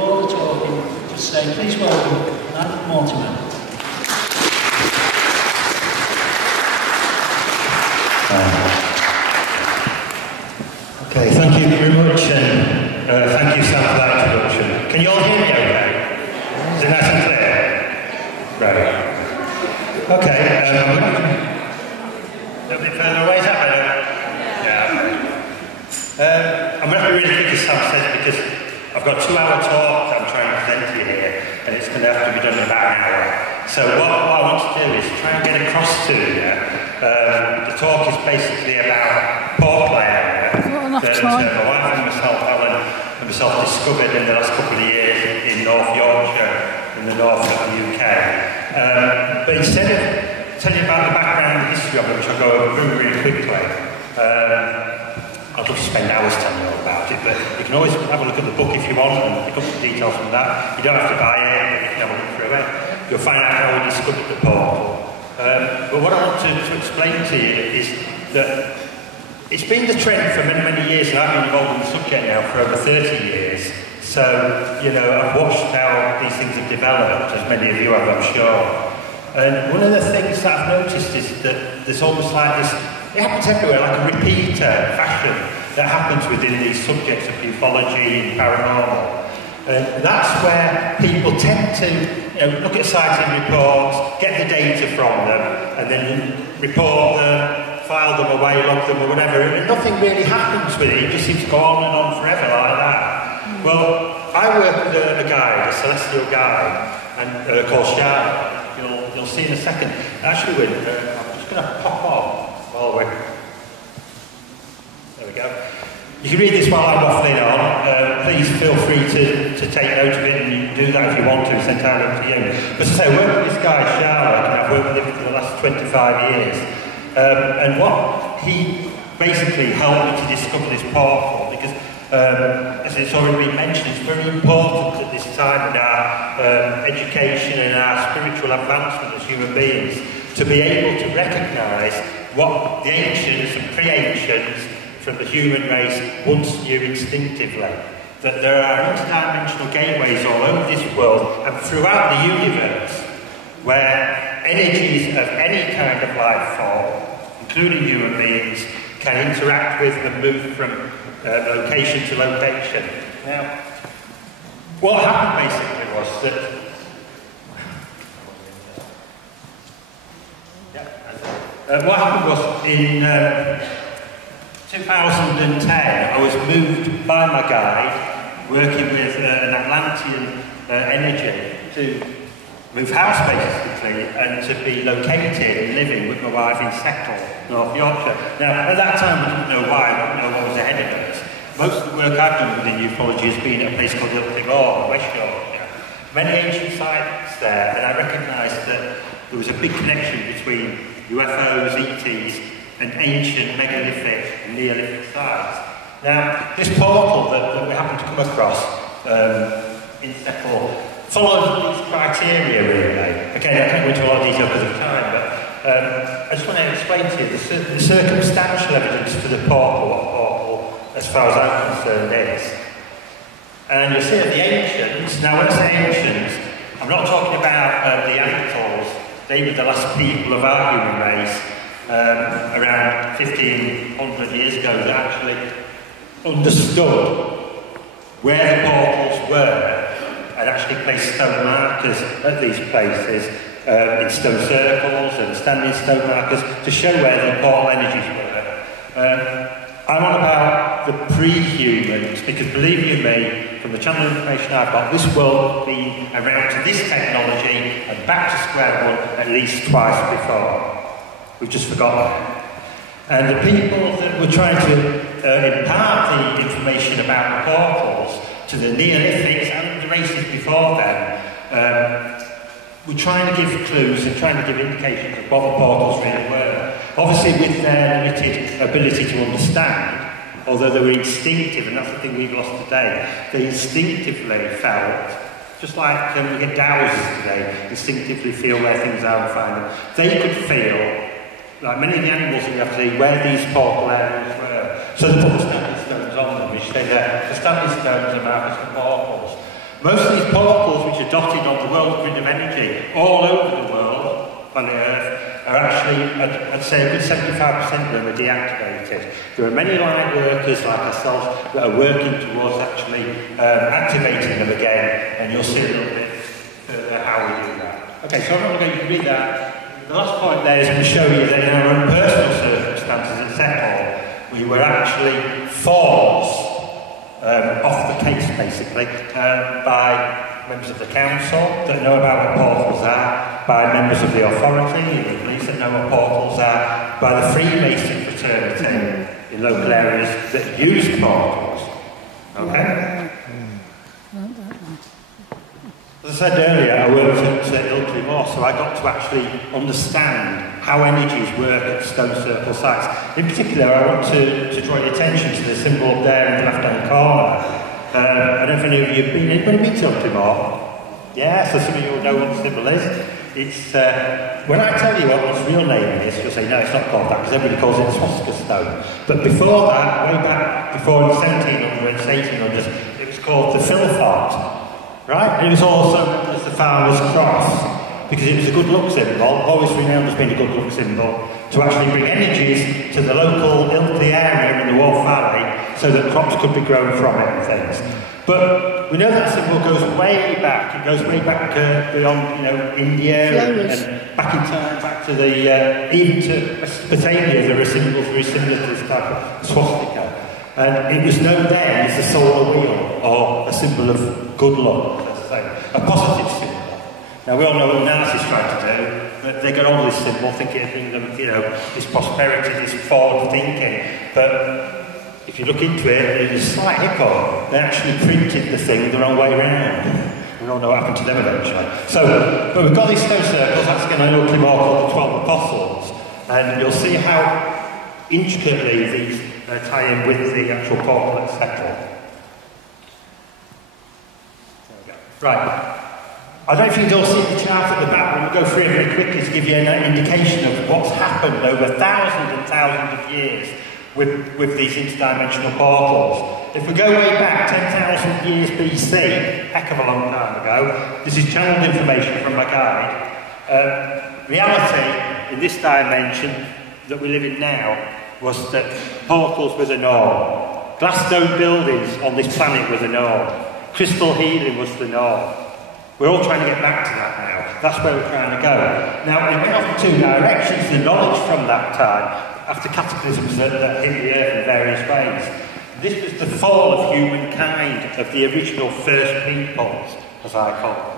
All the talking, just say, please welcome Nigel Mortimer. Okay, thank you very much, and thank you, Sam, for that introduction. Can you all hear me okay? Is it nice and clear? Right. Okay, a little bit further away, is that better? Yeah. I'm going to have to be really quick, as Sam said, because I've got a 2-hour talk that I'm trying to present to you here, and it's going to have to be done in about an hour. So what I want to do is try and get across to you. The talk is basically about portal area that my wife and myself, Alan, and myself discovered in the last couple of years in North Yorkshire, in the north of the UK. But instead of telling you about the background and history of it, which I'll go over really, really quickly, I'll just spend hours telling you all about it, but you can always have a look at the book if you want and pick up some details from that. You don't have to buy it, you can have a look through it. You'll find out how we discovered the portal. But what I want to explain to you is that it's been the trend for many, many years, and I've been involved in the subject now for over 30 years. So, you know, I've watched how these things have developed, as many of you have, I'm sure. And one of the things that I've noticed is that there's almost like this, it happens everywhere, like a repeater fashion that happens within these subjects of ufology and paranormal. And that's where people tend to, you know, look at sighting reports, get the data from them, and then report them, file them away, log them or whatever, and nothing really happens with it. It just seems to go on and on forever like that. Well, I work with a guide, a celestial guide, and called Charlotte. You'll see in a second. Actually, I'm just going to pop on while we're... There we go. You can read this while I'm waffling on. Please feel free to take note of it, and you can do that if you want to. It's entirely up to you. But as I say, I work with this guy, Charlotte, and I've worked with him for the last 25 years. And what he basically helped me to discover this portal, because as it's already been mentioned, it's very important at this time in our education and our spiritual advancement as human beings to be able to recognise what the ancients and pre-ancients from the human race once knew instinctively. That there are interdimensional gateways all over this world and throughout the universe where energies of any kind of life form, including human beings, can interact with and move from location to location. Now, what happened basically was that what happened was in 2010 I was moved by my guide, working with an Atlantean energy, to move house basically, and to be located and living with my wife in Settle, North Yorkshire. Now, at that time I didn't know why, I didn't know what was ahead of us. Most of the work I've done within ufology has been at a place called Ilkley Law, West Yorkshire. Many ancient sites there, and I recognised that there was a big connection between UFOs, ETs, and ancient megalithic and Neolithic sites. Now, this portal that we happened to come across in Settle follows these criteria, really. Again, I can't go into a lot of detail because of time, but I just want to explain to you the circumstantial evidence for the portal, as far as I'm concerned, is. And you'll see that the ancients, now when I say ancients, I'm not talking about the Anatolls. They were the last people of our human race, around 1500 years ago, that actually understood where the portals were and actually placed stone markers at these places, in stone circles and standing stone markers to show where the portal energies were. I'm on about the pre-humans, because believe you me, from the channel information I've got, this world being around to this technology and back to square one at least twice before. We've just forgotten it. And the people that were trying to impart the information about the portals to the Neolithics and the races before them, were trying to give clues and trying to give indications of what the portals really were. Obviously with their limited ability to understand, although they were instinctive, and that's the thing we've lost today, they instinctively felt, just like we get dowsers today, instinctively feel where things are and find them. They could feel, like many of the animals that we have today, where these portal areas were. So they put the standing stones on them, which say the standing stones are markers for portals. Most of these portals, which are dotted on the world grid of energy all over the world, planet Earth, are actually, I'd say a good 75% of them are deactivated. There are many light workers like ourselves that are working towards actually activating them again, and you'll see a little bit further how we do that. Okay, so I'm not going to read that. The last point there is to show you that in our own personal circumstances at Settle, we were actually forced off the case, basically, by members of the council that know about what portals are, by members of the authority, the police that know what portals are, by the Freemason fraternity in local areas that use portals. Okay? As I said earlier, I worked at Ilkley Moor, so I got to actually understand how energies work at stone circle sites. In particular, I want to draw your attention to the symbol up there in the left-hand corner. I don't know if any of you have been. Anybody been to Ilkley Moor? Yeah, so some of you will know what the symbol is. It's when I tell you what its real name is, you'll say no, it's not called that because everybody calls it the swastika stone. But before that, way back before in the 1700s, 1800s, it was called the Philfont. Right? And it was also known as the Farmer's Cross because it was a good look symbol, always renowned as being a good look symbol, to actually bring energies to the local Ilkley area in the Wolf Valley so that crops could be grown from it and things. But we know that symbol goes way back. It goes way back beyond, India and back in time, back to the even to Mesopotamia. There are symbols very similar to this type of swastika. And it was known then as the solar wheel, or a symbol of good luck, let's say, a positive symbol. Now we all know what Nazis tried to do, but they got on with this symbol thinking of them, this prosperity, this forward thinking. But if you look into it, there's a slight hiccup. They actually printed the thing the wrong way around. We all know what happened to them eventually. So, but we've got these stone circles, that's going to look more called the 12 Apostles. And you'll see how intricately these tie in with the actual portal at Settle. Right. I don't know if you can all see the chart at the back, but we'll go through it very quickly to give you an indication of what's happened over thousands and thousands of years with these interdimensional portals. If we go way back 10,000 years BC, heck of a long time ago, this is channeled information from my guide. Reality in this dimension that we live in now was that portals were the norm. Glass stone buildings on this planet were the norm. Crystal healing was the norm. We're all trying to get back to that now. That's where we're trying to go. Now, it went off in two directions. The knowledge from that time, after cataclysms that hit the earth in various ways. This was the fall of humankind, of the original first peoples, as I call them.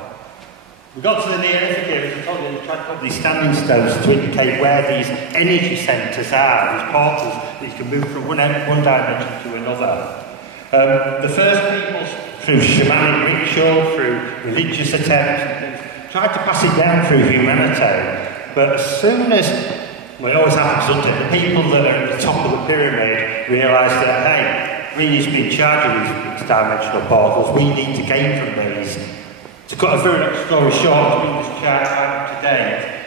We got to the Neolithic era, we tried to put these standing stones to indicate where these energy centres are, these portals that you can move from one dimension to another. The first peoples, through shamanic ritual, through religious attempts and things, tried to pass it down through humanity. But as soon as, well, it always happens, doesn't it? The people that are at the top of the pyramid realise that, hey, we need to be in charge of these dimensional portals, we need to gain from these. To cut a very long story short, to this chart out today,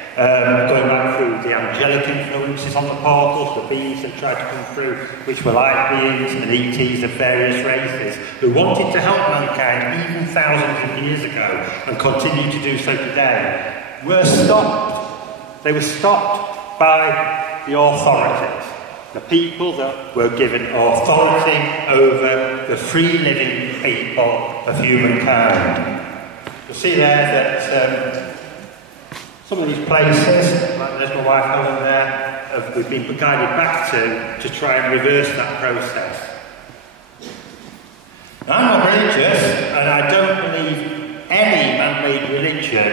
going back through the angelic influences on the portals, the beings that tried to come through, which were light beings and ETs of various races, who wanted to help mankind even thousands of years ago and continue to do so today, were stopped. They were stopped by the authorities, the people that were given authority over the free living people of humankind. You'll see there that some of these places, like there's my wife Helen there, we've been guided back to try and reverse that process. Now, I'm not religious, and I don't believe any man-made religion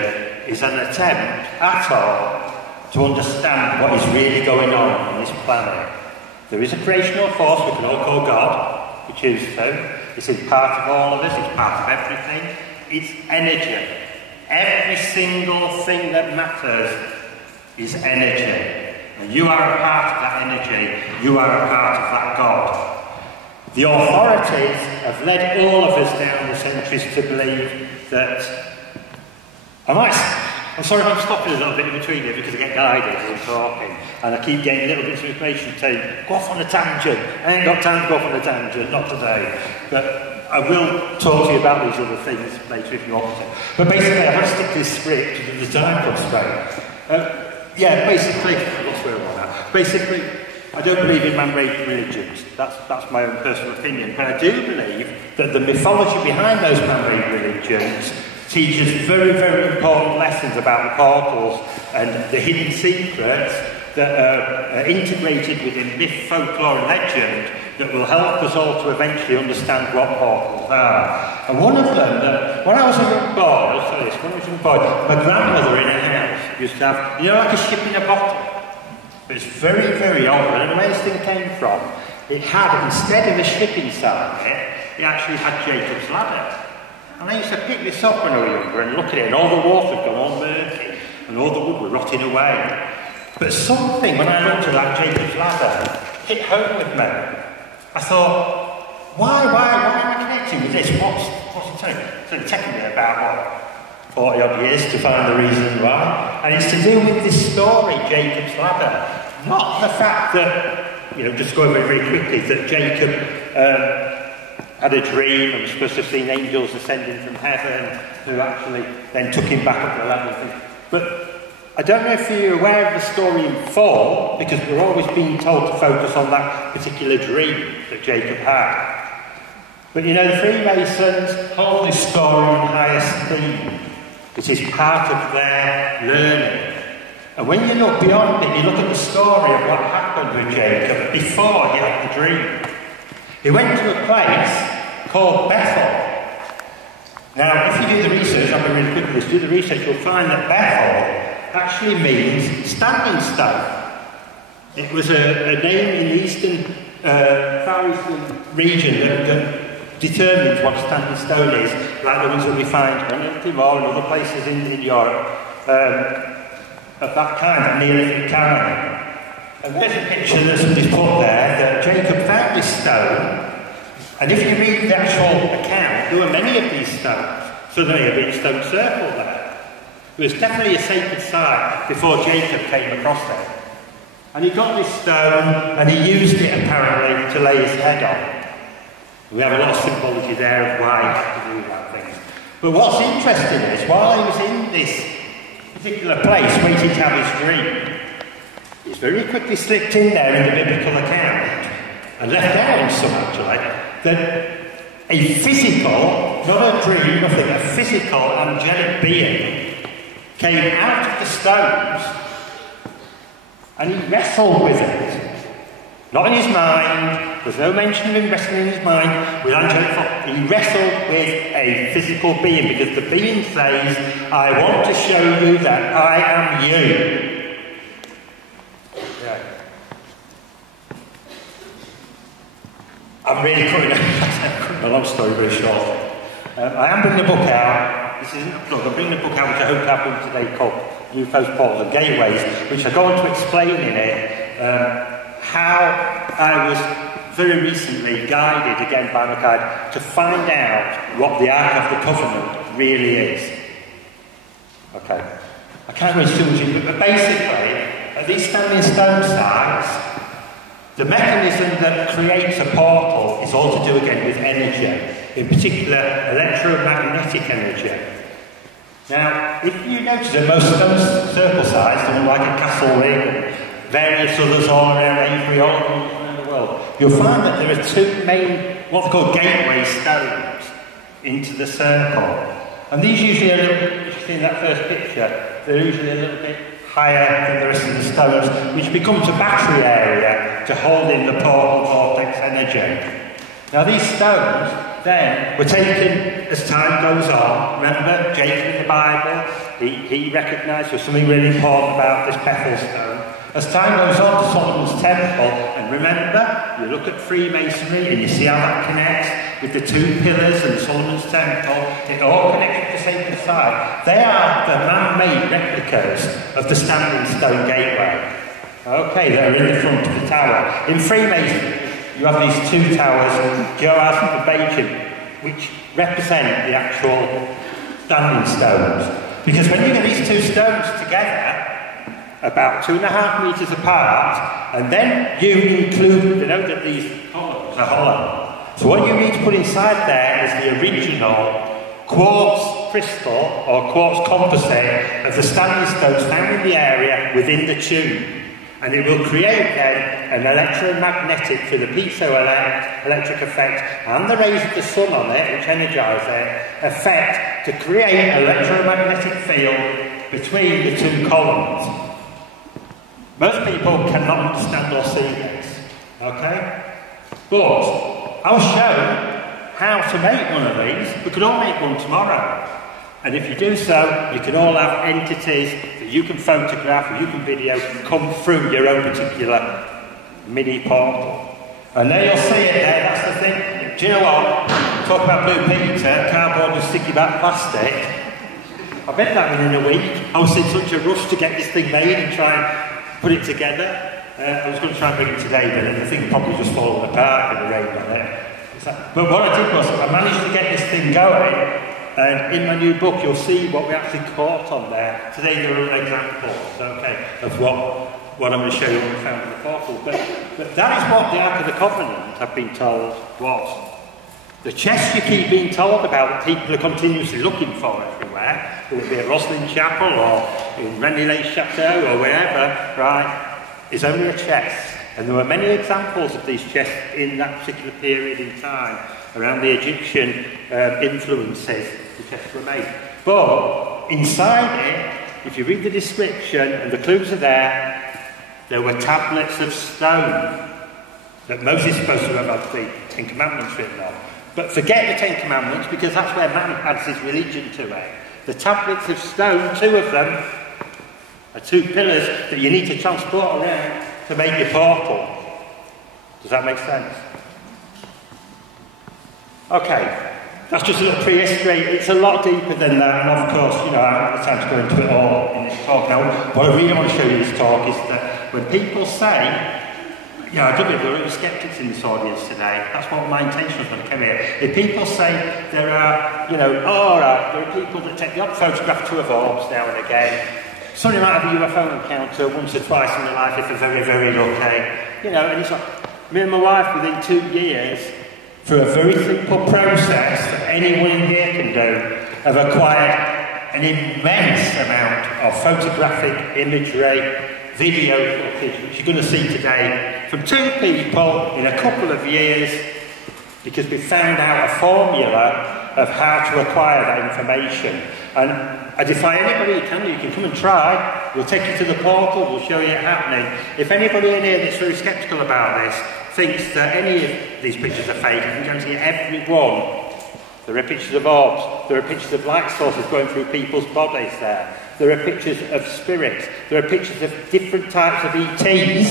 is an attempt at all to understand what is really going on this planet. There is a creational force we can all call God, we choose to. It's in part of all of us, it's part of everything. It's energy. Every single thing that matters is energy. And you are a part of that energy. You are a part of that God. The authorities have led all of us down the centuries to believe that... I'm sorry if I'm stopping a little bit in between here because I get guided as I'm talking. And I keep getting little bits of information saying, go off on a tangent. I ain't got time to go off on a tangent, not today. But I will talk to you about these other things later if you want to. But basically, I want to stick to this script to the time constraint. Yeah, basically, that's where I'm at. Basically, I don't believe in man-made religions. That's my own personal opinion. But I do believe that the mythology behind those man-made religions teaches very, very important lessons about the portals and the hidden secrets that are integrated within myth, folklore and legend that will help us all to eventually understand what portals are. And one of them, when I was a young boy, I'll say this, when I was a young boy, my grandmother in her house used to have, you know, like a ship in a bottle. But it's very, very old. And where this thing came from, it had, instead of a ship inside it actually had Jacob's ladder. And I used to pick this up when I was younger and look at it, and all the water had gone all murky, and all the wood were rotting away. But something, when I looked at that Jacob's ladder, hit home with me. I thought, why am I connecting with this? What's it taking? It's only taken me about, 40 odd years to find the reason why. And it's to do with this story, Jacob's ladder. Not the fact that, you know, just going very, very quickly, that Jacob had a dream and was supposed to have seen angels ascending from heaven who actually then took him back up the ladder. But I don't know if you're aware of the story in full, because we're always being told to focus on that particular dream that Jacob had. But you know, the Freemasons hold this story in high esteem. It is part of their learning. And when you look beyond it, you look at the story of what happened with Jacob before he had the dream. He went to a place called Bethel. Now, if you do the research, I'll be really quick with this, do the research, you'll find that Bethel actually means standing stone. It was a name in the eastern, Far Eastern region that determines what a standing stone is, like the ones that we find in Timor and other places in Europe, of that kind, Neolithic kind. And there's a picture that somebody's put there that Jacob found this stone, and if you read the actual account, there were many of these stones, so there may have been a stone circle there. It was definitely a sacred site before Jacob came across it. And he got this stone, and he used it apparently to lay his head on. We have a lot of symbology there of why he had to do that thing. But what's interesting is, while he was in this particular place waiting to have his dream, he's very quickly slipped in there in the biblical account and left out some actually, that a physical, not a dream, nothing, a physical angelic being came out of the stones and he wrestled with it. Not in his mind, there's no mention of him wrestling in his mind with angelic thought. He wrestled with a physical being because the being says, I want to show you that I am you. Yeah. I'm really cutting a long story very short. I am bringing a book out. This isn't a plug. I'm bringing a book out which I hope to have today called New Post Portals and Gateways, which I go on to explain in it how I was very recently guided again by my guide to find out what the Ark of the Covenant really is. Okay. I can't go into too much into it, but basically, at these standing stone sites, the mechanism that creates a portal is all to do again with energy, in particular electromagnetic energy. Now, if you notice that most stone circle sites, they look like a castle ring and various others all around Avery, all around the world, you'll find that there are two main, what they call gateway stones into the circle. And these usually are a little bit, if you see that first picture, they're usually a little bit higher than the rest of the stones, which becomes a battery area to hold in the portal vortex energy. Now these stones then were taken as time goes on. Remember Jacob in the Bible, he recognised there was something really important about this Bethel stone. As time goes on to Solomon's temple, and remember, you look at Freemasonry and you see how that connects with the two pillars and Solomon's temple, it all connects with the sacred site. They are the man-made replicas of the standing stone gateway. Okay, they're in the front of the tower. In Freemasonry, you have these two towers, Joas and Bacon, which represent the actual standing stones. Because when you get these two stones together, about 2.5 metres apart, and then you include, you know that these columns are hollow, So what you need to put inside there is the original quartz crystal or quartz composite of the Stanley stones found in the area within the tube. And it will create then an electromagnetic through the piezoelectric effect and the rays of the sun on it, which energise it, effect to create an electromagnetic field between the two columns. Most people cannot understand or see this, okay? But I'll show how to make one of these. We could all make one tomorrow. And if you do so, you can all have entities that you can photograph or you can video come through your own particular mini portal. And there you'll see it there, that's the thing. Do you know what? Talk about Blue Peter, cardboard and sticky back plastic. I bet that within a week. I was in such a rush to get this thing made and try and put it together. I was going to try and bring it today, but the thing probably just fallen apart with the rain on it. But what I did was, I managed to get this thing going. And in my new book, you'll see what we actually caught on there. Today there are examples, okay, of what I'm going to show you what we found in the portal. But that is what the Ark of the Covenant, I've been told, was. The chest you keep being told about that people are continuously looking for everywhere, whether it be at Roslin Chapel or in Rennes Chateau or wherever, right, is only a chest. And there were many examples of these chests in that particular period in time around the Egyptian influences the chests were made. But inside it, if you read the description and the clues are there were tablets of stone that Moses is supposed to have had the Ten Commandments written on. But forget the Ten Commandments, because that's where man adds his religion to it. The tablets of stone, 2 of them, are 2 pillars that you need to transport around to make your portal. Does that make sense? Okay, that's just a little prehistory. It's a lot deeper than that, and of course, you know, I don't have the time to go into it all in this talk. Now, what I really want to show you in this talk is that when people say, you know, I do believe there are skeptics in this audience today. That's what my intention was when I came here. If people say there are, you know, there are people that take the odd photograph to of orbs now and again. Somebody might have a UFO encounter once or twice in their life if they're very, very lucky. You know, and it's like, me and my wife within 2 years, through a very simple process that anyone in here can do, have acquired an immense amount of photographic imagery, video footage, which you're going to see today, from 2 people in a couple of years, because we've found out a formula of how to acquire that information. And I defy anybody you can come and try. We'll take you to the portal, we'll show you it happening. If anybody in here that's very sceptical about this thinks that any of these pictures are fake, I can guarantee every one. There are pictures of orbs, there are pictures of light sources going through people's bodies there. There are pictures of spirits, there are pictures of different types of ETs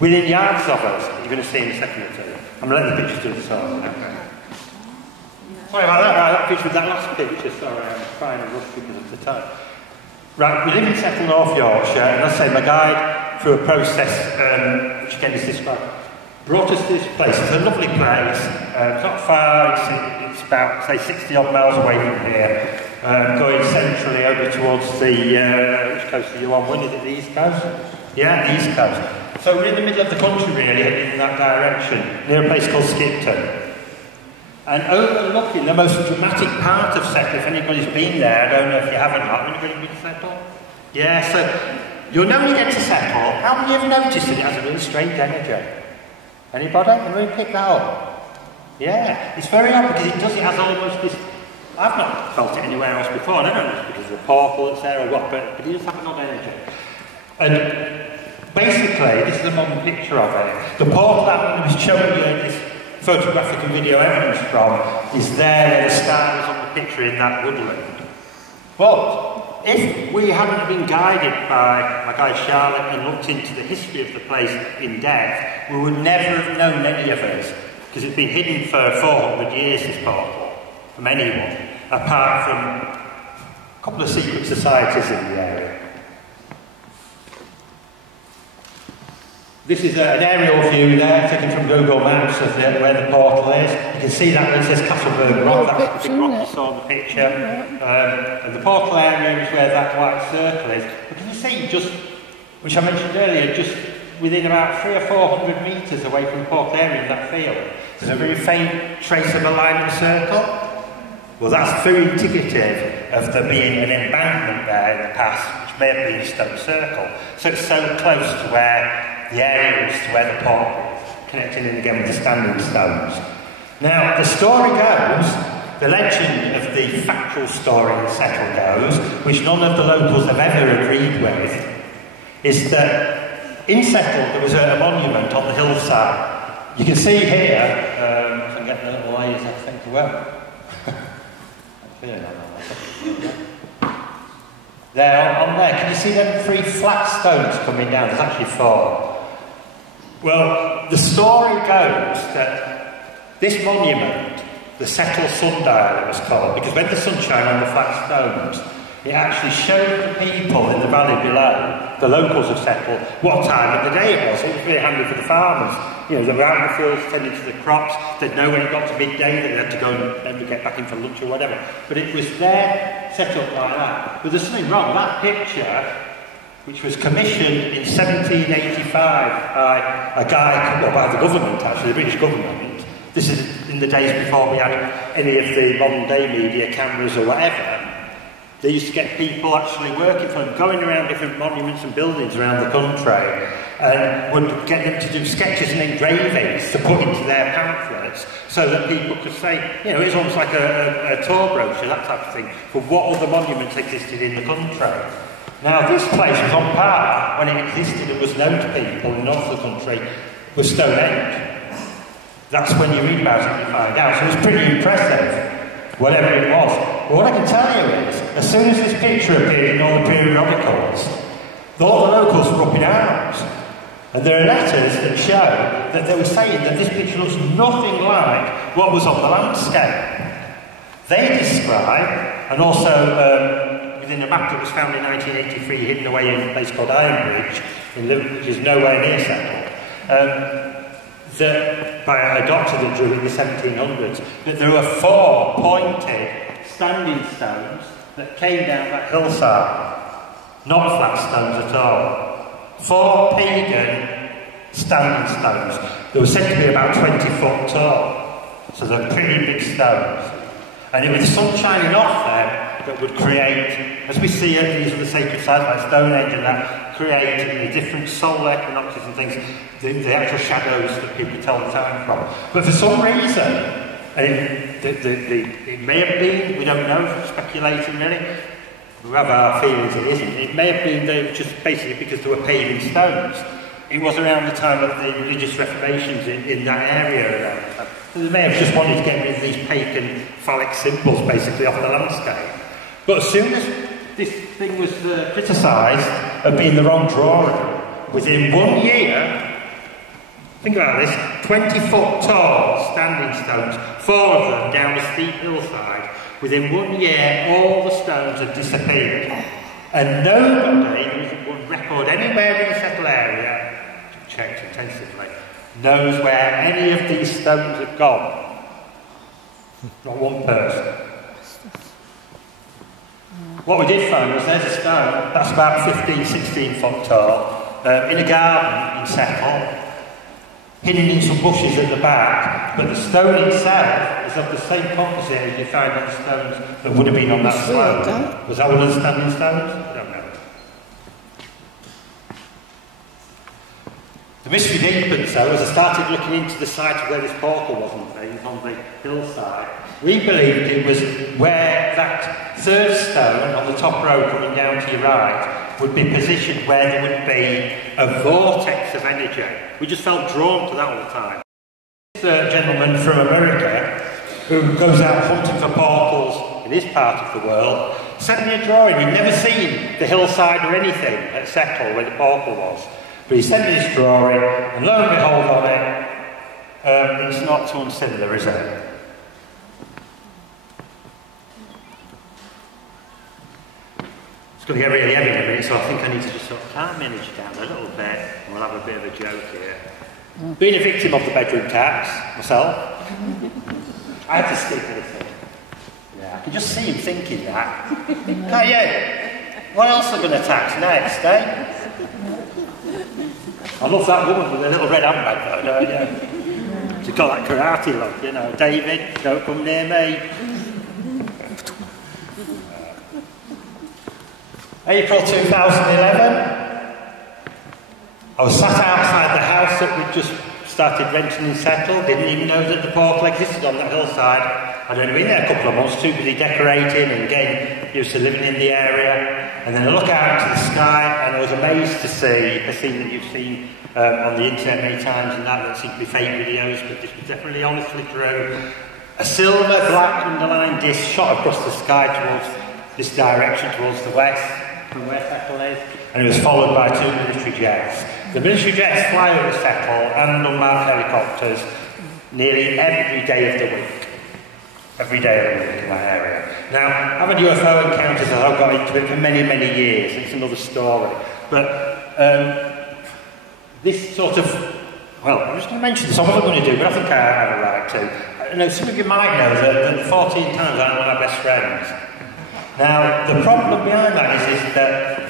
within yards of us. You're going to see in a second or two. I'm going to let the pictures do the song. Sorry about that, right, that picture, that last picture, sorry, I'm trying to rush because of the time. Right, we live in Settle, North Yorkshire, and as I say, my guide, through a process, which again is described, brought us to this place. It's a lovely place. It's not far, it's about, say, 60 odd miles away from here, going centrally over towards the, which coast are you on? When is it, the East Coast? Yeah, the East Coast. So we're in the middle of the country, really, in that direction, near a place called Skipton. And overlooking the most dramatic part of Settle, if anybody's been there, I don't know if you haven't, anybody been to Settle? Yeah, so you'll know when you get to Settle, how many have noticed that it has a really strange energy? Anybody? Anybody pick that up? Yeah, it's very odd because it has almost this. I've not felt it anywhere else before, and I don't know if it's because of the portal that's there or what, but it does have an odd energy. And basically, this is a modern picture of it. The portal that I was showing you this photographic and video evidence from is there where the star is on the picture in that woodland. But if we hadn't been guided by my guide Charlotte and looked into the history of the place in depth, we would never have known any of us, because it's been hidden for 400 years, this portal, from anyone, apart from a couple of secret societies in the area. This is an aerial view there, taken from Google Maps of where the portal is. You can see that it says Castleberg Rock, that's the big rock you saw in the picture. And the portal area is where that white circle is. But can you see, just, which I mentioned earlier, just within about 300 or 400 metres away from the port area in that field, there's a very faint trace of a line of a circle. Well, that's very indicative of there being an embankment there in the past, which may have been a stone circle. So it's so close to where the area is, to where the port is, connecting in again with the standing stones. Now, the story goes, the legend of the factual story in Settle goes, which none of the locals have ever agreed with, is that in Settle there was a monument on the hillside. You can see here, if I can get the little wires, I think, well. There, on there, can you see them 3 flat stones coming down? There's actually 4. Well, the story goes that this monument, the Settle Sundial it was called, because when the sun shone on the flat stones, it actually showed the people in the valley below, the locals of Settle, what time of the day it was. It was really handy for the farmers. You know, they were out in the fields tending to the crops, they'd know when it got to midday, they had to go and get back in for lunch or whatever. But it was there, set up like that. But there's something wrong. That picture, which was commissioned in 1785 by a guy, well, by the government actually, the British government. This is in the days before we had any of the modern day media, cameras or whatever. They used to get people actually working for them, going around different monuments and buildings around the country, and would get them to do sketches and engravings to put into their pamphlets so that people could say, you know, it's almost like a tour brochure, that type of thing, for what other monuments existed in the country. Now, this place was on par when it existed and was known to people in the north of the country, was Stonehenge. That's when you read about it and you find out. So it was pretty impressive, whatever it was. But what I can tell you is, as soon as this picture appeared in all the periodicals, all the locals were up in arms. And there are letters that show that they were saying that this picture looks nothing like what was on the landscape. They describe, and also within a map that was found in 1983 hidden away in a place called Ironbridge, in Liverpool, which is nowhere near Settle, that by a doctor that drew in the 1700s, that there were 4 pointed standing stones that came down that hillside, not flat stones at all. 4 pagan standing stones. They were said to be about 20 foot tall, so they're pretty big stones. And it was the sun shining off them that would create, as we see at these other sacred sites like Stonehenge and that, create different solar equinoxes and things, the actual shadows that people tell the time from. But for some reason, and it may have been, we don't know, speculating really, we have our feelings it isn't, it may have been they just basically because they were pagan stones. It was around the time of the religious reformations in that area. They may have just wanted to get rid of these pagan phallic symbols basically off the landscape. But as soon as this thing was criticised of being the wrong drawing, within 1 year, think about this, 20 foot tall standing stones, 4 of them down a steep hillside. Within 1 year, all the stones had disappeared. And nobody would record anywhere in the Settle area, checked intensively, knows where any of these stones have gone. Not one person. What we did find was there's a stone that's about 15, 16 foot tall, in a garden in Settle, hidden in some bushes at the back, but the stone itself is of the same composite as you find on the stones that would have been on that slope. Was that one of the standing stones? I don't know. The mystery deepens though, as I started looking into the site of where this portal was on the hillside. We believed it was where that third stone on the top row coming down to your right would be positioned where there would be a vortex of energy. We just felt drawn to that all the time. This gentleman from America who goes out hunting for portals in his part of the world sent me a drawing. He'd never seen the hillside or anything at Settle where the portal was. But he sent me this drawing, and lo and behold on it, it's not too unsimilar, is it? It's going to get really heavy in a minute, so I think I need to just sort of calm the energy down a little bit, and we'll have a bit of a joke here. Being a victim of the bedroom tax, myself, I had to stick with it. Yeah, I can just see him thinking that. Can't you? What else are we going to tax next, eh? I love that woman with a little red handbag though, don't you? She's got that karate look, you know. David, don't come near me. April 2011. I was sat outside the house that we'd just started renting and settled. Didn't even know that the portal existed on that hillside. I'd only been there a couple of months, too busy decorating and getting used to living in the area. And then I look out into the sky and I was amazed to see a scene that you've seen on the internet many times, and that seemed to be fake videos, but this was definitely honestly true. A silver black underlined disc shot across the sky towards this direction, towards the west, from where Settle is, and it was followed by 2 military jets. The military jets fly over Settle and unmanned helicopters nearly every day of the week. Every day of the week in that area. Now, I've had UFO encounters as I've got into it for many, many years. It's another story. But this sort of, well, I'm just going to mention this. I wasn't going to do, but I think I have a right to. I know some of you might know that the 14 times I'm one of my best friends. Now, the problem behind that is that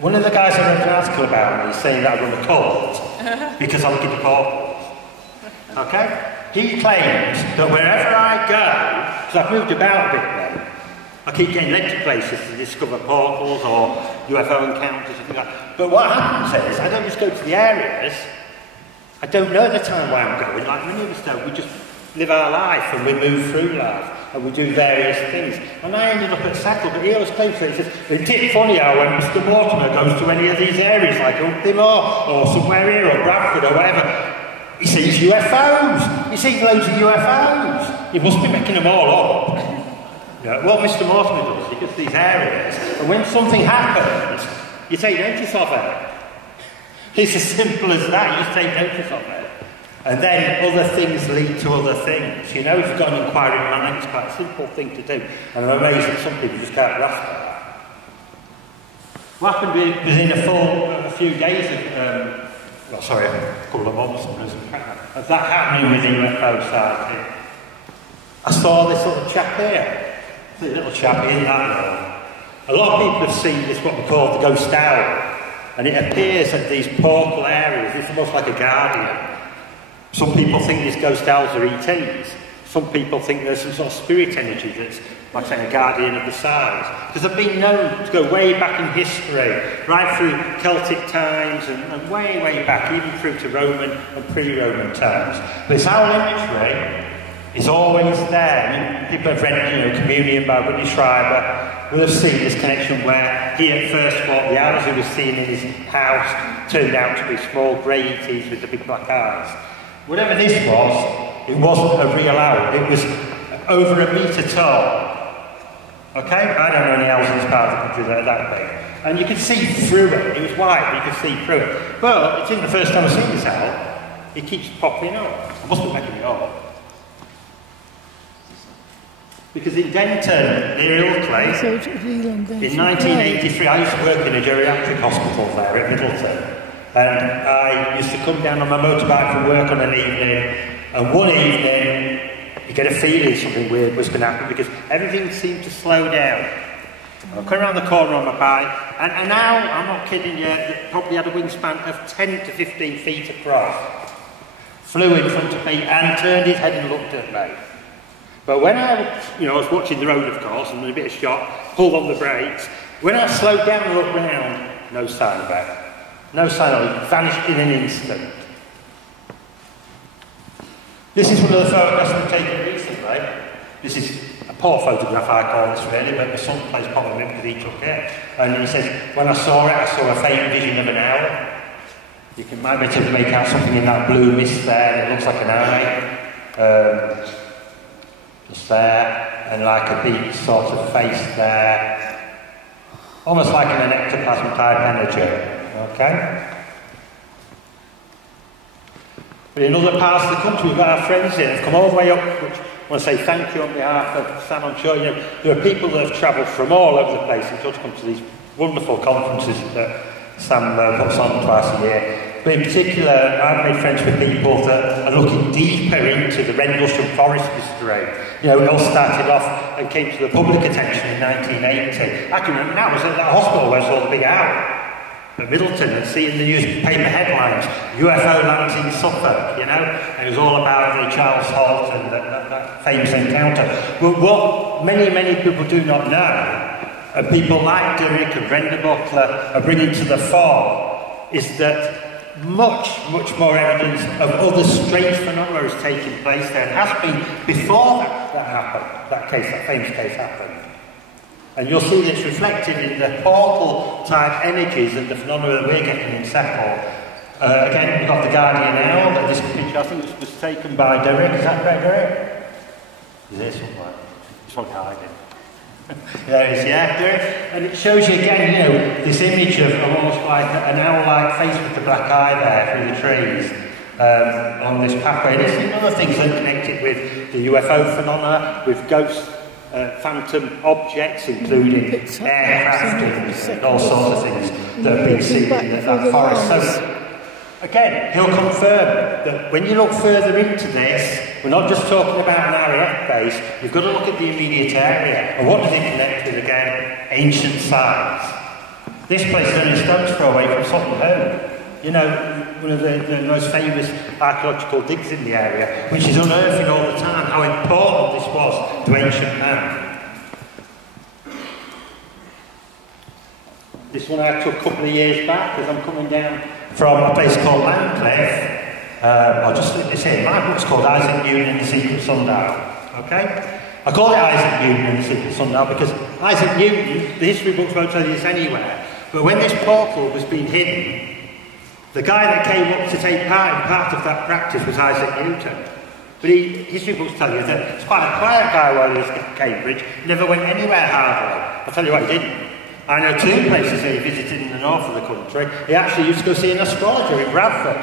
one of the guys I wrote an article about me is saying that I run a cult because I look into portals. Okay? He claims that wherever I go, because I've moved about a bit then, I keep getting led to places to discover portals or UFO encounters and things like that. But what happens is, I don't just go to the areas, I don't know at the time where I'm going, like many of us don't. We just live our life and we move through life and we do various things. And I ended up at Settle, but he always claims that he says, it's funny how when Mr. Mortimer goes to any of these areas, like Ultimo or somewhere here or Bradford or whatever, he sees UFOs. He sees loads of UFOs. He must be making them all up. Yeah, what Mr. Mortimer does, he gets these areas, and when something happens, you take notice of it. It's as simple as that, you just take notice of it. And then other things lead to other things. You know, if you've got an inquiry mind, it's quite a simple thing to do. And I'm amazed that some people just can't grasp that. What happened within a few days of, a couple of months of that happening with the UFO side. I saw this little chap here. The little chap in that room. A lot of people have seen this, what we call the ghost owl. And it appears at these portal areas. It's almost like a guardian. Some people think these ghost owls are ETs. Some people think there's some sort of spirit energy that's, like saying, a guardian of the skies. Because they've been known to go way back in history, right through Celtic times and way, way back, even through to Roman and pre-Roman times. This owl imagery is always there. I mean, people have read, Communion by Whitney Schreiber, will have seen this connection where he at first thought the owls he was seeing in his house turned out to be small grey ETs with the big black eyes. Whatever this was, it wasn't a real owl. It was over 1 metre tall. Okay? I don't know any owls in this part of the country that are that big. And you could see through it. It was white, but you could see through it. Well, it's in the first time I've seen this owl. It keeps popping up. I must be making it up. Because in Denton, near Ilkley, in 1983, I used to work in a geriatric hospital there at Middleton. And I used to come down on my motorbike from work on an evening, and one evening, you get a feeling something weird was going to happen because everything seemed to slow down. I come around the corner on my bike, and now, I'm not kidding you, it probably had a wingspan of 10 to 15 feet across. Flew in front of me and turned his head and looked at me. But when I was watching the road, of course, and with a bit of shock, pulled on the brakes. When I slowed down and looked round, no sign of it. No sign of it. Vanished in an instant. This is one of the photographs we've taken recently. This is a poor photograph, I call this really, but my son plays part of it because he took it. And he says, when I saw it, I saw a faint vision of an owl. You can might be able to make out something in that blue mist there, it looks like an eye. Just there, and like a big sort of face there. Almost like an ectoplasm type energy. Okay? But in other parts of the country, we've got our friends here who've come all the way up, which I want to say thank you on behalf of Sam. I'm sure there are people that have travelled from all over the place and to come to these wonderful conferences that Sam puts on twice a year. But in particular, I've made friends with people that are looking deeper into the Rendlesham Forest history. It all started off and came to the public attention in 1980. I can remember now, I was at that hospital where I saw the big owl. at Middleton and seeing the newspaper headlines, UFO lands in Suffolk, you know, and it was all about the Charles Holt and that famous encounter. But what many people do not know, and people like Derek and Brenda Butler are bringing to the fore, is that much more evidence of other strange phenomena is taking place there, and has been before that happened, that famous case happened. And you'll see this reflected in the portal-type energies and the phenomena that we're getting in Settle. Again, we've got the Guardian Owl, that this picture, I think was taken by Derek. Is that correct, Derek? Is there somewhere? This one's hiding. There it is, yeah, Derek. And it shows you again, you know, this image of almost like an owl-like face with the black eye there through the trees on this pathway. And there's other things that are connected with the UFO phenomena, with ghosts. Phantom objects, including aircraft and all sorts of things that have been seen in that forest. So, again, he'll confirm that when you look further into this, we're not just talking about an RAF base, you've got to look at the immediate area. And what do they connect with again? Ancient sites. This place is only a stone's throw away from Sutton Home. You know, one of the most famous archaeological digs in the area, which is unearthing all the time how important this was to ancient man. This one I took a couple of years back as I'm coming down from a place called Landcliffe. I'll just slip this in. My book's called Isaac Newton and the Secret Sundial. Okay? I call it Isaac Newton and the Secret Sundial because Isaac Newton, the history books won't tell you this anywhere, but when this portal was being hidden, the guy that came up to take part of that practice was Isaac Newton. But history books tell you that it's quite a quiet guy while he was at Cambridge, never went anywhere hardly. I'll tell you what, he didn't. I know two places that he visited in the north of the country. He actually used to go see an astrologer in Bradford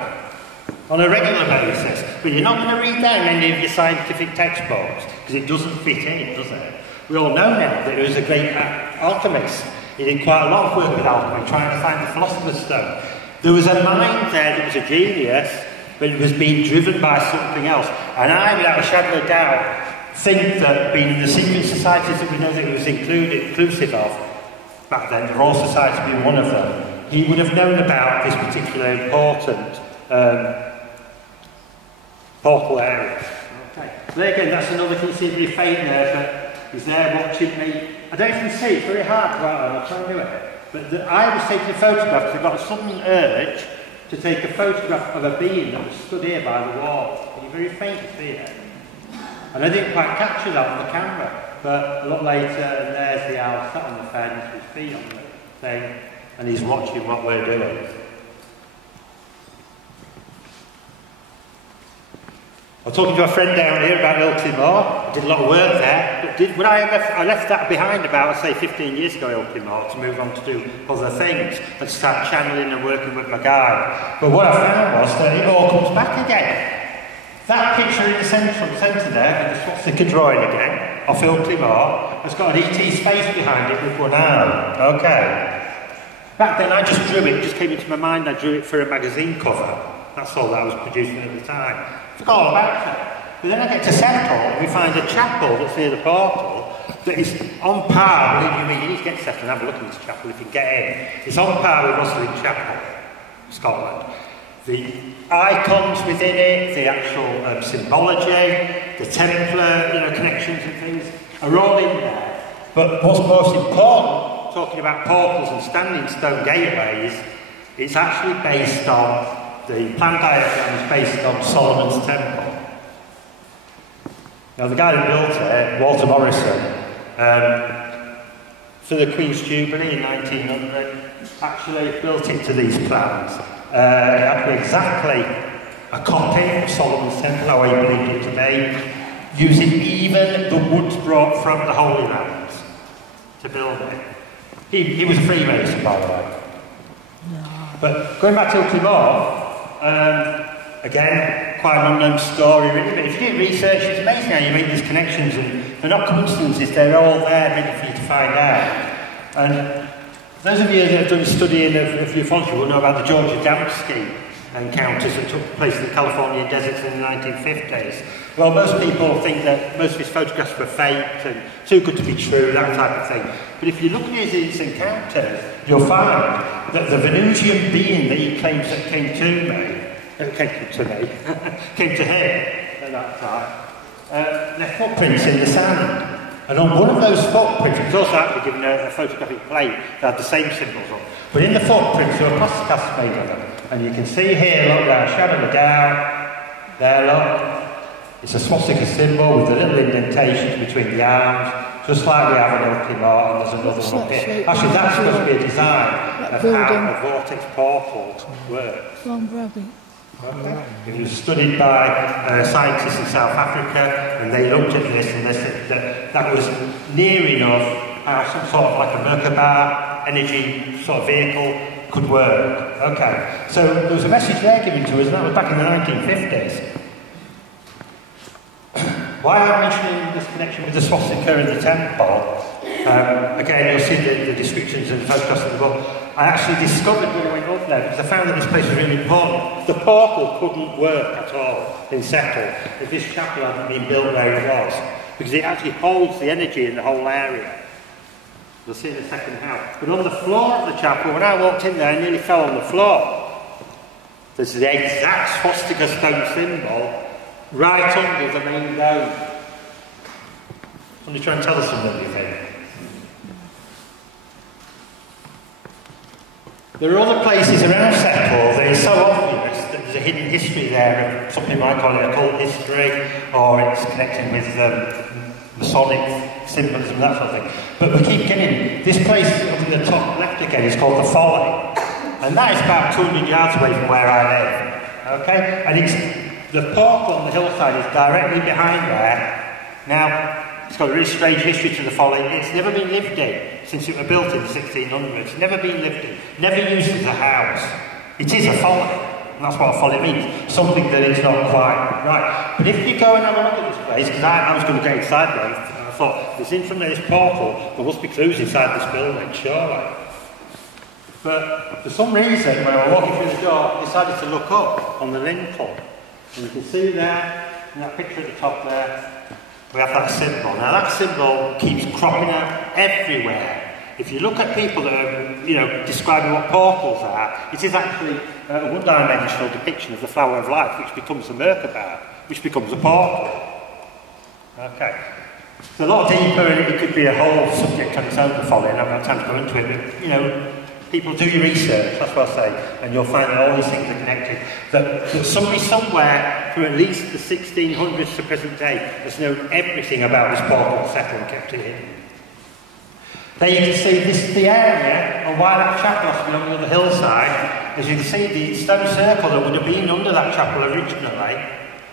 on a regular basis. But you're not going to read that in any of your scientific textbooks, because it doesn't fit in, does it? We all know now that he was a great alchemist. He did quite a lot of work with alchemy, trying to find the Philosopher's Stone. There was a mind there that was a genius, but it was being driven by something else. And I, without a shadow of doubt, think that being in the secret societies that we know that he was inclusive of, back then, the Royal Society being one of them, he would have known about this particular important portal area. Okay. So there again, that's another considerably faint there, but he's there watching me. I don't even see, it's very hard to go out there, I'll try and do it. But I was taking a photograph because I got a sudden urge to take a photograph of a being that was stood here by the wall. And you're very faint to see it. And I didn't quite capture that on the camera. But a lot later, and there's the owl sat on the fence with his feet on the thing, and he's watching what we're doing. I was talking to a friend down here about Ilkley I did a lot of work there, but when I left that behind about, say, 15 years ago, Ilkley to move on to do other things and start channeling and working with my guide. But what I found was that it all comes back again. That picture in the centre there, with the swastika drawing again, of Ilkley has got an ET space behind it with one arm. Okay. Back then I just drew it just came into my mind, I drew it for a magazine cover. That's all that I was producing at the time. Forgot all about it. But then I get to Settle and we find a chapel that's near the portal that is on par, believe you need to get to Settle and have a look at this chapel if you can get in. It's on par with Rosslyn Chapel, Scotland. The icons within it, the actual symbology, the Templar connections and things are all in there. But what's most important, talking about portals and standing stone gateways, it's actually based on the plan diagram is based on Solomon's Temple. Now the guy who built it, Walter Morrison, for the Queen's Jubilee in 1900, actually built it to these plans. Exactly a copy of Solomon's Temple, how I believe it today, using even the woods brought from the Holy Lands to build it. He was a Freemason, by the way. No. But going back to Ilkley again, quite an unknown story really, but if you do research, it's amazing how you make these connections, and they're not coincidences, they're all there ready for you to find out. And those of you that have done studying of ufology will know about the Georgia Dam scheme. encounters that took place in the Californian deserts in the 1950s. Well, most people think that most of his photographs were faked and too good to be true, that type of thing. But if you look at his encounters, you'll find that the Venusian being that he claims that came to him at that time, left footprints in the sand. And on one of those footprints, it was also actually given a photographic plate that had the same symbols on. But in the footprints, there were plastic casts made of them. And you can see here, look there, shadowed down. There, look. It's a swastika symbol with the little indentations between the arms, just like we have in Ultimo, and there's another one here. Actually, that's supposed to be a design of how a vortex portal works. Okay. It was studied by scientists in South Africa, and they looked at this and they said that that was near enough how some sort of like a Merkaba energy sort of vehicle could work. Okay, so there was a message there given to us, and that was back in the 1950s. Why I'm mentioning this connection with the swastika and the temple, again you'll see the descriptions and the photographs in the book. I actually discovered when I went up there, because I found that this place was really important. The portal couldn't work at all in Settle if this chapel hadn't been built where it was, because it actually holds the energy in the whole area. You'll see in a second how. But on the floor of the chapel, when I walked in there, I nearly fell on the floor. There's the exact swastika stone symbol right under the main dome. Want to try and tell us something, do you think? There are other places around Settle that is so obvious that there's a hidden history there, some people might call it occult history, or it's connected with Masonic symbolism, that sort of thing. But we keep getting, this place up in the top left again is called the Folly, and that is about 200 yards away from where I live. Okay? And it's, the portal on the hillside is directly behind there. Now, it's got a really strange history to the Folly. It's never been lived in since it was built in the 1600s. Never been lived in. Never used as a house. It is a folly. And that's what a folly means. Something that is not quite right. But if you go and have a look at this place, because I was going to go inside there, and I thought, there's in front of this portal, there must be clues inside this building, surely. But for some reason, when I was walking through the door, I decided to look up on the lintel. And you can see there, in that picture at the top there, we have that symbol. Now that symbol keeps cropping out everywhere. If you look at people that are, describing what portals are, it is actually a one-dimensional depiction of the flower of life, which becomes a Merkaba, which becomes a portal. Okay. It's a lot deeper, and it could be a whole subject on its own, the Folly, and I've not time to go into it, but, people do your research, that's what I say, and you'll find that all these things are connected. That somebody somewhere, from at least the 1600s to present day, has known everything about this portal Settle and kept it hidden. There you can see this is the area of why that chapel has been on the hillside. As you can see, the stone circle that would have been under that chapel originally,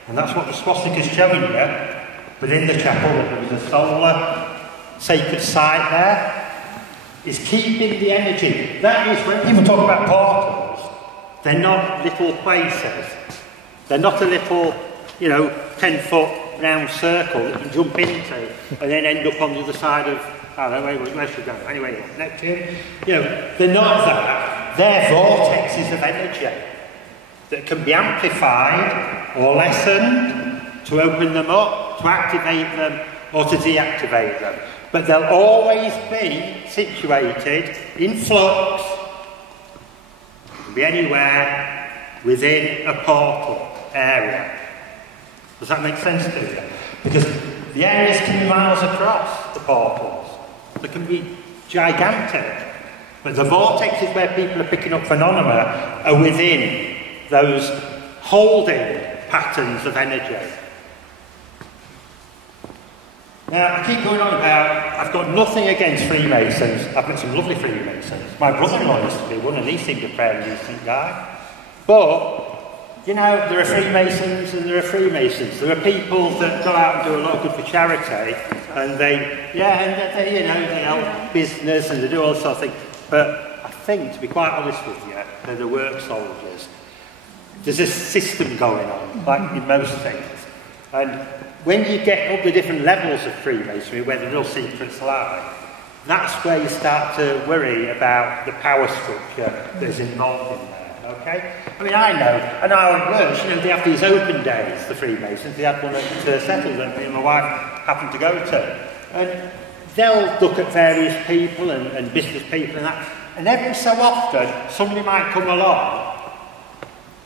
and that's what the swastika is showing you. Within the chapel, there was a solar sacred site there. Is keeping the energy. That is, when people talk about portals, they're not little places. They're not a little, 10-foot round circle that you can jump into and then end up on the other side of, I don't know, where should we go? Anyway, Neptune. They're not that. They're vortexes of energy that can be amplified or lessened to open them up, to activate them, or to deactivate them. But they'll always be situated in flux. It can be anywhere within a portal area. Does that make sense to you? Because the areas can be miles across, the portals. They can be gigantic. But the vortexes where people are picking up phenomena are within those holding patterns of energy. Now, I keep going on about, I've got nothing against Freemasons. I've met some lovely Freemasons. My brother-in-law used to be one, and he seemed a fairly decent guy. But, there are Freemasons and there are Freemasons. There are people that go out and do a lot of good for charity, and they help business and they do all sorts of things. But I think, to be quite honest with you, they're the work soldiers. There's a system going on, like in most things. And when you get up the different levels of Freemasonry, where the real secrets lie, that's where you start to worry about the power structure that is involved in there. Okay? I mean, I know, and how it works, you know, they have these open days, the Freemasons. They had one at Settle that me and my wife happened to go to. And they'll look at various people and business people and that, and every so often somebody might come along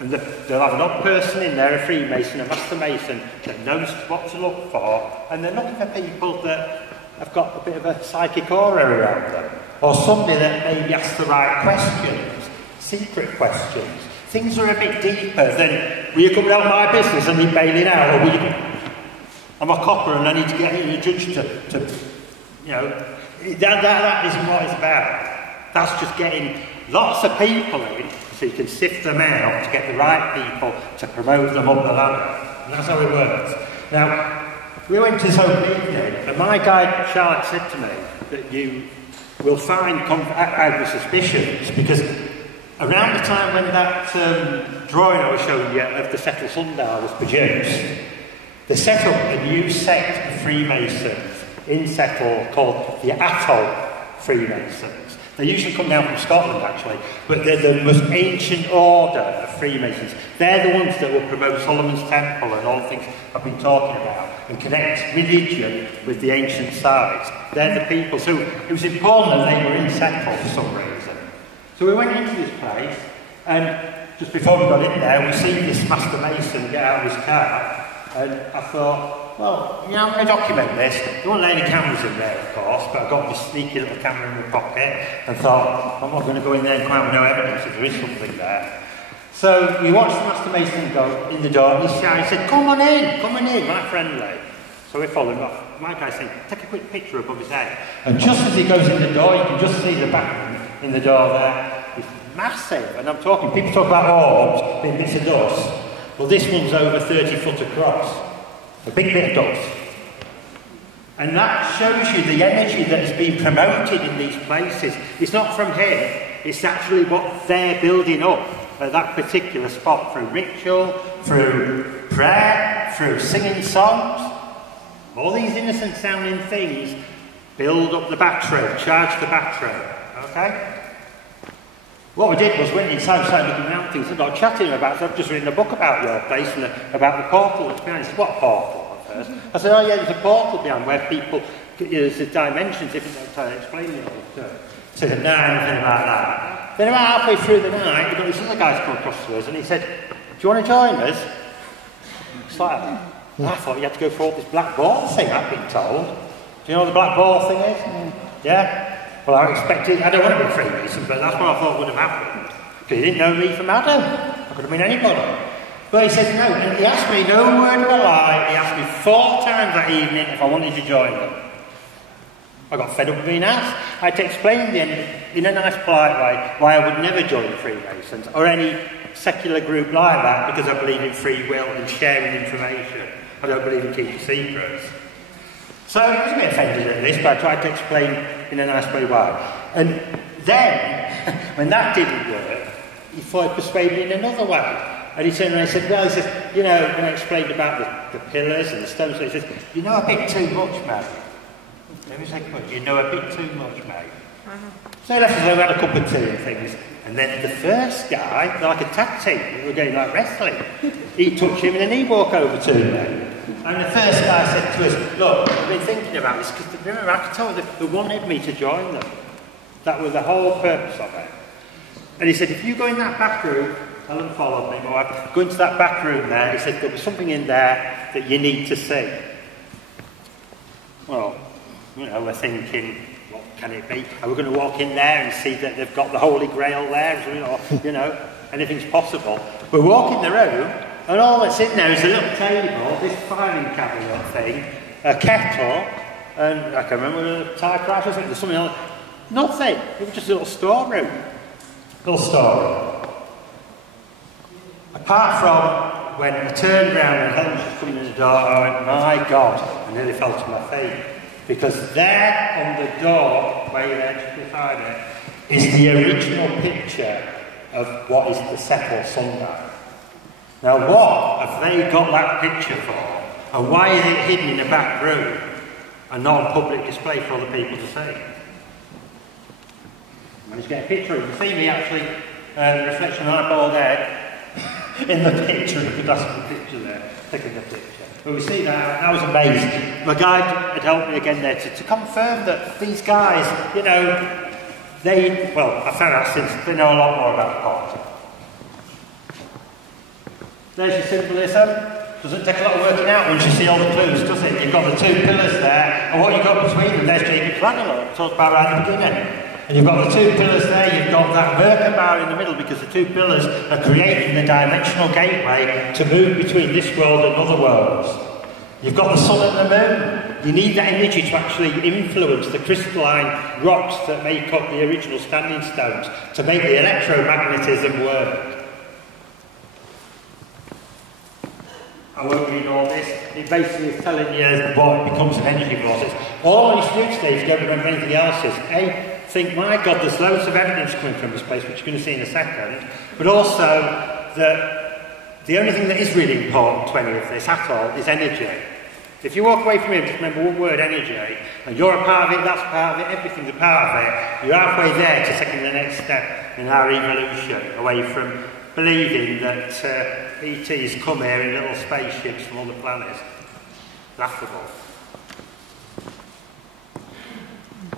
and they'll have an odd person in there, a Freemason, a Master Mason, that knows what to look for, and they're looking for people that have got a bit of a psychic aura around them, or somebody that maybe asks the right questions, secret questions. Things are a bit deeper than, will you come out my business and be bailing out, or will you... I'm a copper and I need to get a judge to you know, that isn't what it's about. That's just getting lots of people in so you can sift them out to get the right people to promote them up the ladder. And that's how it works. Now, we went to this open evening, and my guide, Charlotte, said to me that you will find outward suspicions, because around the time when that drawing I was showing you of the Settle Sundial was produced, they set up a new sect of Freemasons in Settle called the Atoll Freemasons. They usually come down from Scotland, actually, but they're the most ancient order of Freemasons. They're the ones that will promote Solomon's Temple and all the things I've been talking about, and connect religion with the ancient sites. They're the people. So it was important that they were in Settle for some reason. So we went into this place, and just before we got in there, we seen this Master Mason get out of his car, and I thought, well, you know, I'm going to document this. There weren't any cameras in there, of course, but I got this sneaky little camera in my pocket and thought, I'm not going to go in there and come out with no evidence if there is something there. So we watched the Master Mason go in the door, and he said, come on in, right friendly. So we followed him off. My guy said, take a quick picture above his head. And just as he goes in the door, you can just see the back in the door there. It's massive, and I'm talking, people talk about orbs being bits of dust. Well, this one's over 30 foot across. A big bit of dust. And that shows you the energy that has been promoted in these places. It's not from here, it's actually what they're building up at that particular spot through ritual, through prayer, through singing songs. All these innocent sounding things build up the battery, charge the battery. Okay? What we did was went inside, started looking around things, and got chatting about it. So I've just written a book about your place and about the portal that's behind. He said, what portal? At first. I said, oh yeah, there's a portal behind where people, there's the dimensions, different ways to explain it to the night, anything like that. Then about halfway through the night, we got this other guy come across to us, and he said, do you want to join us? It's like, I thought you had to go for all this black ball thing, I've been told. Do you know what the black ball thing is? Yeah? Well, I expected, I don't want to be Freemason, but that's what I thought would have happened. Because he didn't know me from Adam. I could have been anybody. But he said no, and he asked me, no word of a lie, he asked me 4 times that evening if I wanted to join them. I got fed up with being asked. I had to explain in a nice, polite way why I would never join the Freemasons, or any secular group like that, because I believe in free will and sharing information. I don't believe in keeping secrets. So I was a bit offended at this, but I tried to explain in a nice way why. And then, when that didn't work, he thought he persuaded me in another way. And he turned around and said, well, he says, you know, when I explained about the pillars and the stones, he says, you know a bit too much, mate. Let me say, you know a bit too much, mate. So he left us alone, had a cup of tea and things. And then the first guy, like a tag team, we were going like wrestling. He touched him and then he walked over to me. And the first guy said to us, look, I've been thinking about this, because remember, I told them they wanted me to join them. That was the whole purpose of it. And he said, if you go in that back room, Helen followed me, my wife, go into that back room there, he said, there'll be something in there that you need to see. Well, you know, we're thinking, what can it be? Are we going to walk in there and see that they've got the Holy Grail there? Or, you know, anything's possible. We walk in the room, and all that's in there is a little table, this filing cabinet thing, a kettle, and I can remember the typewriter, there's something else. Nothing. It was just a little storeroom. Little storeroom. Apart from when I turned around and Helen was coming in the door, I went, my God, I nearly fell to my feet. Because there on the door, way there just beside it, is the original picture of what is the Settle Sundial. Now what have they got that picture for? And why is it hidden in a back room and not on public display for other people to see? I managed to get a picture of it. You see me actually reflection of my bald head in the picture, if you could ask the picture there, taking the picture. But we see that, I was amazed. My guide had helped me again there to confirm that these guys, you know, I found out since they know a lot more about pot. There's your symbolism. Doesn't take a lot of working out once you see all the clues, does it? You've got the two pillars there, and what you've got between them, there's Jacob's ladder, talked about right at the beginning. And you've got the two pillars there, you've got that Merkabah in the middle, because the two pillars are creating the dimensional gateway to move between this world and other worlds. You've got the sun and the moon. You need that energy to actually influence the crystalline rocks that make up the original standing stones, to make the electromagnetism work. I won't read all this. It basically is telling you what becomes an energy vortex. All I need to do today, if you don't remember anything else, is think, my God, there's loads of evidence coming from this place, which you're going to see in a second, but also that the only thing that is really important to any of this at all is energy. If you walk away from here, just remember one word, energy, and you're a part of it, that's part of it, everything's a part of it, you're halfway there to taking the next step in our evolution, away from believing that ETs come here in little spaceships from other planets. Laughable.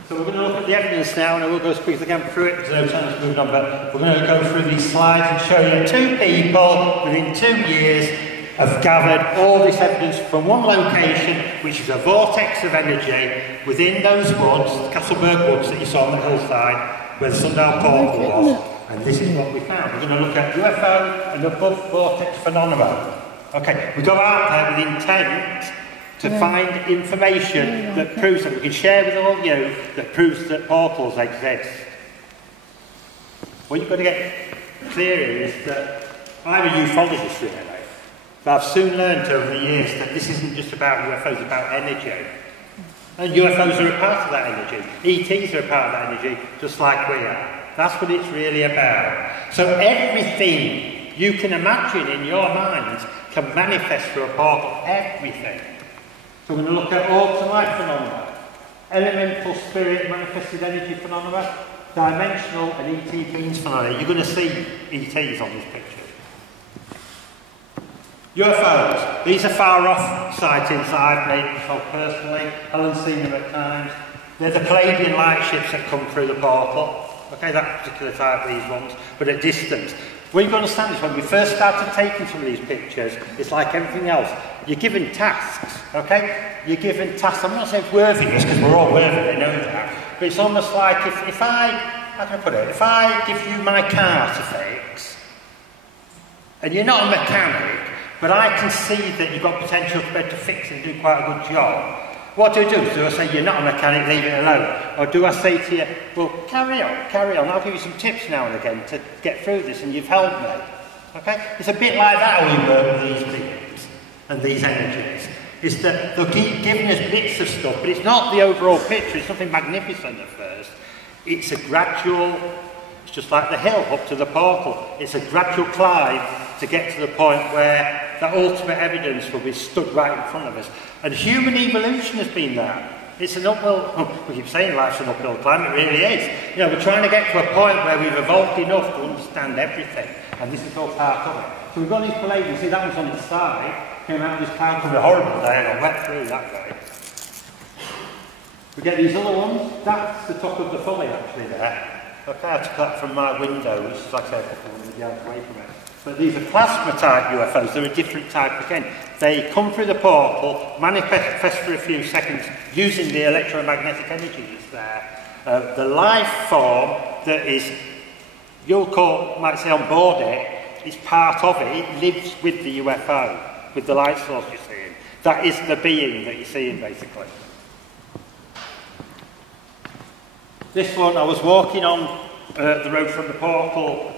So we're going to look at the evidence now, and I will go as quick as I can through it, because no time to move on, but we're going to go through these slides and show you two people within 2 years have gathered all this evidence from one location, which is a vortex of energy within those woods, the Castleberg Woods that you saw on the hillside, where the Sundial Portal was. And this is what we found. We're going to look at UFO and above vortex phenomena. Okay, we go out there with intent to find information that proves that we can share with all you, that proves that portals exist. What you've got to get clear here is that I'm a ufologist really, but I've soon learned over the years that this isn't just about UFOs, it's about energy. And UFOs are a part of that energy. ETs are a part of that energy, just like we are. That's what it's really about. So everything you can imagine in your mind can manifest through a portal. Everything. So we're going to look at orbs and light phenomena, elemental spirit manifested energy phenomena, dimensional and ET beings phenomena. You're going to see ETs on this picture. UFOs. These are far off sightings that I've made myself personally. Helen's seen them at times. They're the Palladian light ships that come through the portal. Okay, that particular type, these ones, but at distance. What you've got to understand is when we first started taking some of these pictures, it's like everything else. You're given tasks, okay? You're given tasks. I'm not saying worthiness, because we're all worthy, they know that. But it's almost like if I, how can I put it? If I give you my car to fix, and you're not a mechanic, but I can see that you've got potential to be able to fix and do quite a good job, what do? Do I say, you're not a mechanic, leave it alone? Or do I say to you, well, carry on, I'll give you some tips now and again to get through this, and you've helped me. Okay? It's a bit like that when we work with these beings and these energies. It's that they'll keep giving us bits of stuff, but it's not the overall picture, it's nothing magnificent at first. It's a gradual, it's just like the hill up to the portal. It's a gradual climb to get to the point where that ultimate evidence will be stood right in front of us. And human evolution has been that. It's an uphill, we keep saying life's an uphill climb, it really is. You know, we're trying to get to a point where we've evolved enough to understand everything, and this is all part of it. So we've got these Palladians, see that one's on its side, came out of this cloud from a horrible day, and I went through that way. We get these other ones, that's the top of the folly actually there. Okay, I took that from my window, which is like I said, a couple of 100 yards away from it. But these are plasma type UFOs, they're a different type again. They come through the portal, manifest for a few seconds using the electromagnetic energy that's there. The life form that is, might say on board it, is part of it, it lives with the UFO, with the light source you're seeing. That is the being that you're seeing basically. This one, I was walking on the road from the portal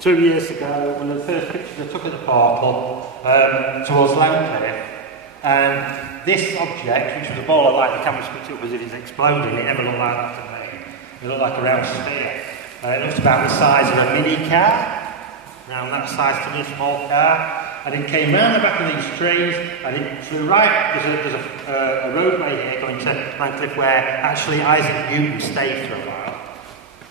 2 years ago, one of the first pictures I took of the portal towards Landcliffe, and this object, which was a ball of light, the camera picked up as if it's exploding, it never looked like that to me. It looked like a round sphere. It looked about the size of a mini car, around that size to me, a small car, and it came round the back of these trees, and it flew right, there's a roadway here going to Landcliffe where actually Isaac Newton stayed for a while,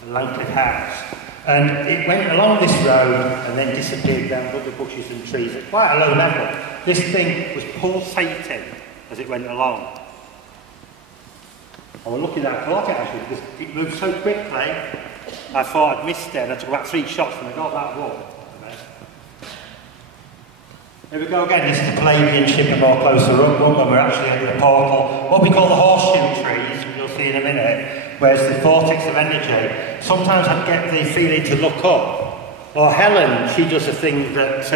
the Landcliffe House. And it went along this road and then disappeared down other bushes and trees at quite a low level. This thing was pulsating as it went along. I was lucky that I caught it actually, because it moved so quickly, I thought I'd missed it, and I took about 3 shots and I got that one. Here we go again, this is the Palladian ship a more closer up, and we're actually at the portal, what we call the horseshoe trees, you'll see in a minute, where it's the vortex of energy. Sometimes I get the feeling to look up, or Helen, she does a thing that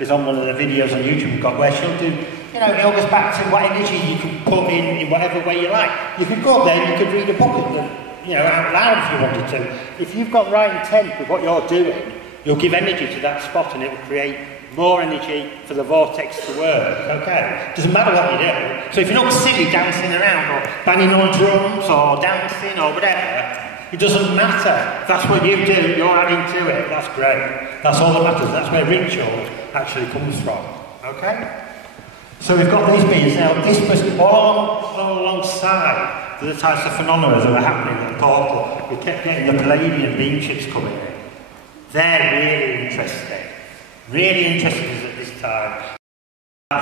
is on one of the videos on YouTube we've got, where she'll do, you know, it all goes back to what energy you can put in whatever way you like. You could go up there and you could read a book, you know, out loud if you wanted to. If you've got right intent with what you're doing, you'll give energy to that spot and it will create more energy for the vortex to work, okay? Doesn't matter what you do. So if you're not silly dancing around or banging on drums or dancing or whatever, it doesn't matter. That's what you do, you're adding to it, that's great. That's all that matters, that's where ritual actually comes from, okay? So we've got these beings now, this was all alongside the types of phenomena that were happening at the portal. We kept getting the Palladian beam ships coming in. They're really interesting. Really interesting at this time.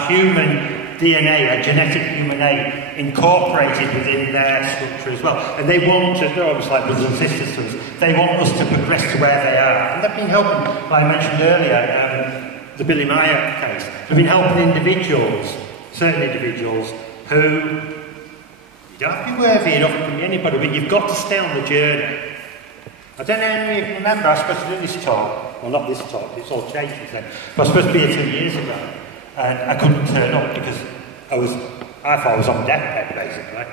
Human DNA, genetic human DNA, incorporated within their structure as well. And they want to, they're almost like brothers and sisters to us, they want us to progress to where they are. And they've been helping, like I mentioned earlier, the Billy Meyer case. They've been helping individuals, certain individuals, who, you don't have to be worthy enough, it can be anybody, but you've got to stay on the journey. I don't know if you remember, I was supposed to do this talk, well not this talk, it's all changed since then, but I was supposed to be here 2 years ago, and I couldn't turn up because I thought I was on deathbed basically.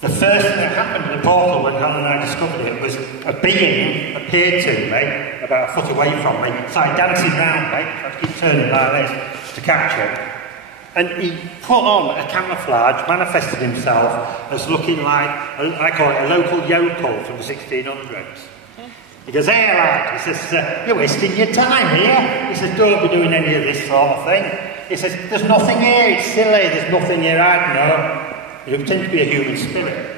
The first thing that happened at the portal when Helen and I discovered it was a being appeared to me, about a foot away from me, started dancing round me, I had to keep turning like this to catch it. And he put on a camouflage, manifested himself as looking like, I call it a local yokel from the 1600s. He goes, hey lad, he says, you're wasting your time here. He says, don't be doing any of this sort of thing. He says, there's nothing here, it's silly, there's nothing here, I know. He pretended to be a human spirit.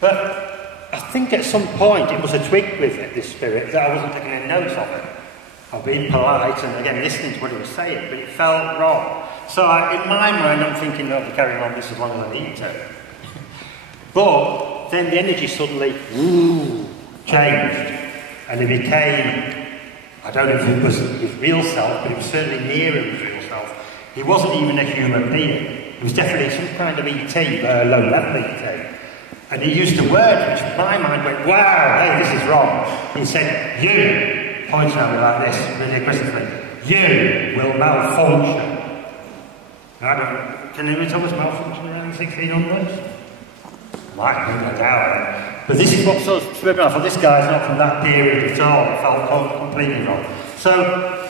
But I think at some point it was a twig with it, this spirit, that I wasn't taking any notes of it. I'm being polite and again listening to what he was saying, but it felt wrong. So in my mind I'm thinking, no, I'll be carrying on this as long as I need to. But then the energy suddenly changed and it became, I don't know if it was his real self, but it was certainly nearer his real self. He wasn't even a human being. He was definitely some kind of ET, but a low-level ET. And he used a word which in my mind went, wow, hey, this is wrong. He said, you, pointing at me like this, really aggressively, you will malfunction. Can anyone tell us malfunction around the 1600s? Might be, no doubt. But this is what sort of threw me off. Well, this guy's not from that period at all. It felt completely wrong. So,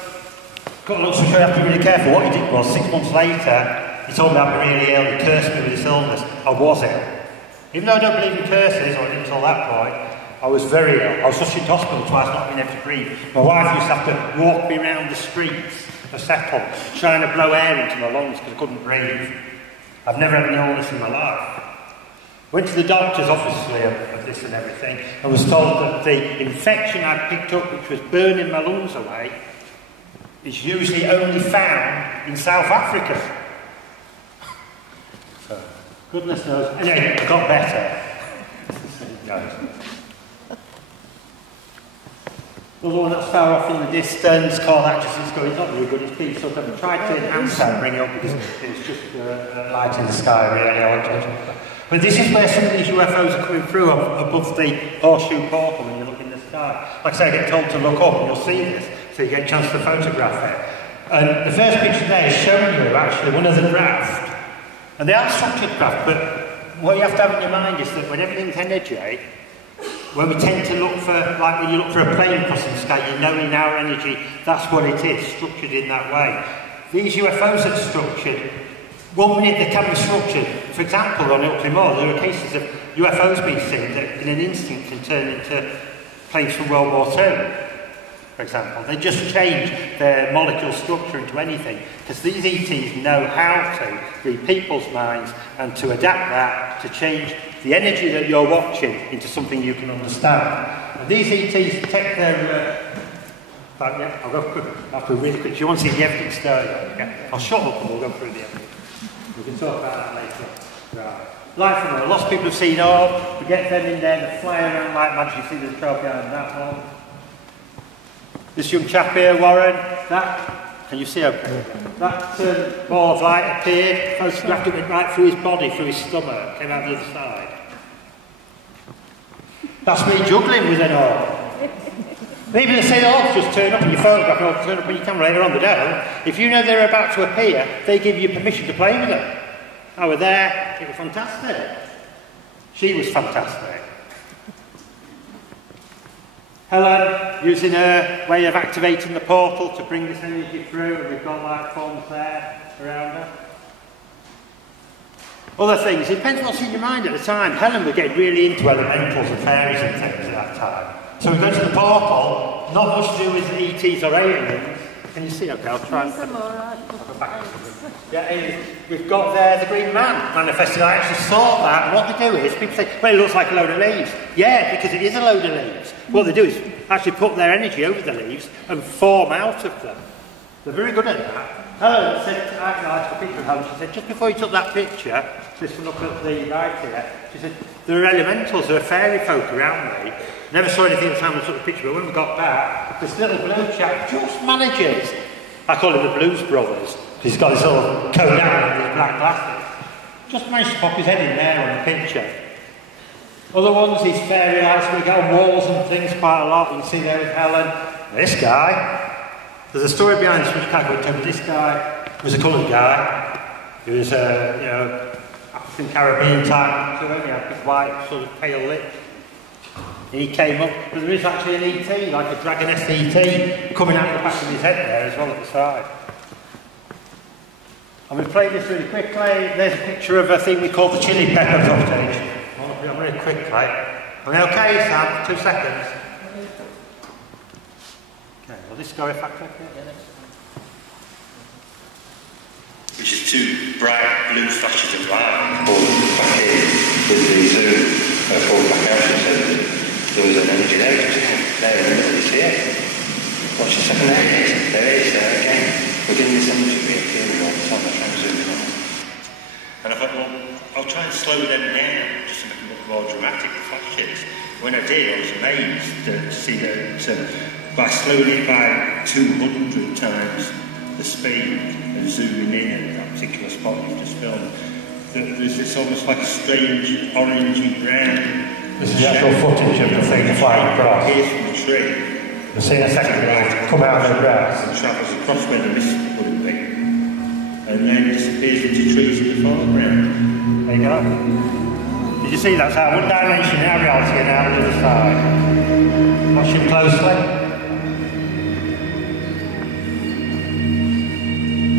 got to look, so you have to be really careful. What he did was, 6 months later, he told me I'd be really ill, he cursed me with this illness. I was ill. Even though I don't believe in curses, or I didn't until that point, I was very ill. I was rushed into hospital twice, not being able to breathe. My wife used to have to walk me around the streets of Settle, trying to blow air into my lungs because I couldn't breathe. I've never had an illness in my life. Went to the doctors, obviously, of this and everything, and was told that the infection I'd picked up, which was burning my lungs away, is usually only found in South Africa. So, goodness knows. Anyway, it got better. No. The one that's far off in the distance, Carl Actress is going, it's not really good, it's been sort of tried to enhance that and bring it up because it's just light in the sky, really. But this is where some of these UFOs are coming through above the horseshoe portal when you look in the sky. Like I say, I get told to look up and you'll see this, so you get a chance to photograph it. And the first picture there is showing you actually one of the craft. And they are structured craft, but what you have to have in your mind is that when everything's energy, when we tend to look for, like when you look for a plane crossing the sky, you know in our energy, that's what it is, structured in that way. These UFOs are structured. 1 minute they can be structured. For example, on Ilkley Moor, there are cases of UFOs being seen that in an instant can turn into planes from World War II, for example. They just change their molecule structure into anything, because these ETs know how to read people's minds and to adapt that to change the energy that you're watching into something you can understand. And these ETs take their... yeah, I'll go quick, really quick. Do you want to see the evidence there? Okay. I'll shut up and we'll go through the evidence. We can talk about that later. Right. Light from there. Lots of people have seen all. We get them in there, they fly around like magic. You see the trail behind that one. This young chap here, Warren, that, can you see okay? That ball of light appeared, photographed it, went right through his body, through his stomach, came out the other side. That's me juggling with an orb. Maybe they say, oh, just turn up and you photograph or turn up on your camera later on, they don't. If you know they're about to appear, they give you permission to play with them. I was there, it was fantastic. She was fantastic. Helen, using her way of activating the portal to bring this energy through, and we've got light forms there around her. Other things, it depends what's in your mind at the time. Helen would get really into elementals and fairies and things at that time. So we go to the portal, not much to do with ETs or aliens. Can you see? Okay, I'll try and... I'll go back. Yeah, we've got there the green man manifested. I actually saw that, and what they do is, people say, well, it looks like a load of leaves. Yeah, because it is a load of leaves. What they do is actually put their energy over the leaves and form out of them. They're very good at that. Helen said, I took a picture of Helen, she said, just before you took that picture, just look at the right here, she said, there are elementals, there are fairy folk around me. Never saw anything at the time I took the picture, but when we got back, this little blue chap just manages. I call him the Blues Brothers, because he's got this little coat out with his black glasses. Just managed to pop his head in there on the picture. Other ones, these fairy lights, we get on walls and things quite a lot. You can see there with Helen. This guy, there's a story behind this which I can't go into, but this guy was a coloured guy. He was a, you know, African Caribbean type, so he had big white, sort of pale lips. He came up, but there is actually an ET, like a dragoness ET, coming out the back of his head there as well at the side. And we've played this really quickly. There's a picture of a thing we call the chili pepper footage. I want to put it on really quickly. Are we okay, Sam? 2 seconds. Okay, will this go if I click it? Which is 2 bright blue flashes of light pulled back in with the zoom pulled back out, so there was an energy there, there in the middle, you see it? Watch a second, there it is, there again. We're getting this energy reappearing all the time, I'm trying to zoom in on. And I thought, well, I'll try and slow them down, just to make them look more dramatic, the flashes. When I did, I was amazed to see that by slowing it by 200 times the speed and zooming in at that particular spot you've just filmed, there's this almost like a strange orangey brown. This is the actual footage of the thing flying across. It appears from the tree. You'll see in a second it'll come out of the grass. And travels across where the mist would be. And then disappears into trees in the foreground. There you go. Did you see that? So one dimension, our reality, and out the other side. Watch it closely.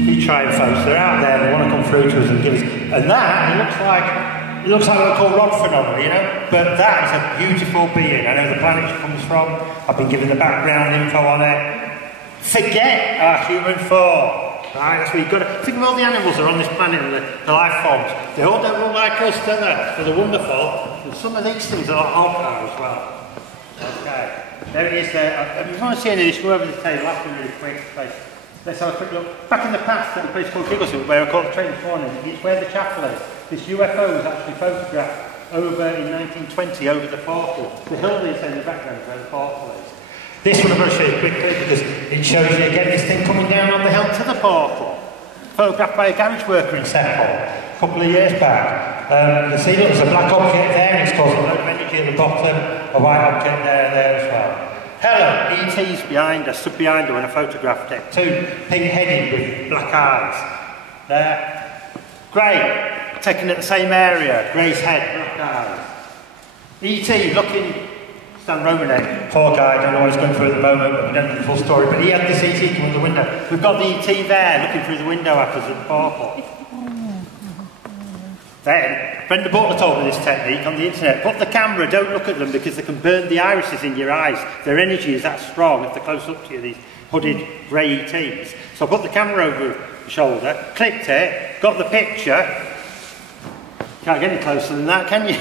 Keep trying, folks. They're out there. They want to come through to us and give us. And that, it looks like what we call rock phenomena, you know. But that is a beautiful being. I know the planet it comes from. I've been given the background info on it. Forget our human form. Right, that's what you've got to think of. All the animals that are on this planet and the life forms. They all don't look like us, do they? So they're wonderful. And some of these things are like hardcore as well. Okay, there it is there. If you want to see any of this, go over the table. I'll really quick. Let's have a quick look. Back in the past, at a place called Giggleswood, where I caught the train this morning, it's where the chapel is. This UFO was actually photographed over in 1920 over the portal. The hill is in the background where the portal is. This one I'm going to show you quickly because it shows you again this thing coming down on the hill to the portal. Photographed by a garage worker in Sepal a couple of years back. You can see, look, there's a black object there and it's causing a load of energy at the bottom, a white object there as well. Helen, ET's behind her, stood behind her when I photographed it. 2 pink-headed with black eyes. There. Grey, taken at the same area, Grey's head, black eyes. ET looking, Stan Romanek, poor guy, I don't know what he's going through at the moment, but we don't know the full story, but he had this ET come in the window. We've got the ET there, looking through the window at us at the portal. Then, Brenda Butler told me this technique on the internet. Put the camera, don't look at them because they can burn the irises in your eyes. Their energy is that strong if they're close up to you, these hooded grey ETs. So I put the camera over the shoulder, clicked it, got the picture. Can't get any closer than that, can you?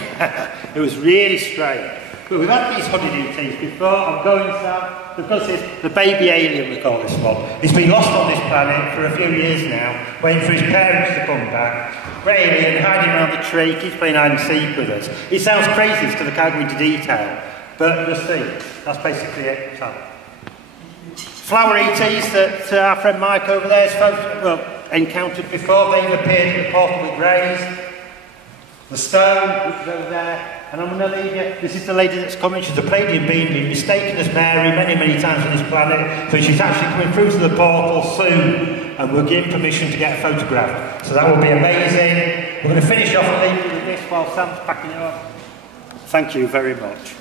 It was really strange. But we've had these hooded ETs before. I'm going south. We've got this, the baby alien, we call this one. He's been lost on this planet for a few years now, waiting for his parents to come back. Great alien, hiding around the tree, keeps playing hide and seek with us. It sounds crazy, still I can't go into detail. But you'll see, that's basically it. So, flower ETs that our friend Mike over there has encountered before. They've appeared at the portal with Grays. The stone, which is over there. And I'm going to leave you. This is the lady that's coming. She's a Palladian being, been mistaken as Mary many times on this planet. So she's actually coming through to the portal soon. And we'll give permission to get a photograph. So that will be amazing. We're going to finish off and leave you with this while Sam's packing it up. Thank you very much.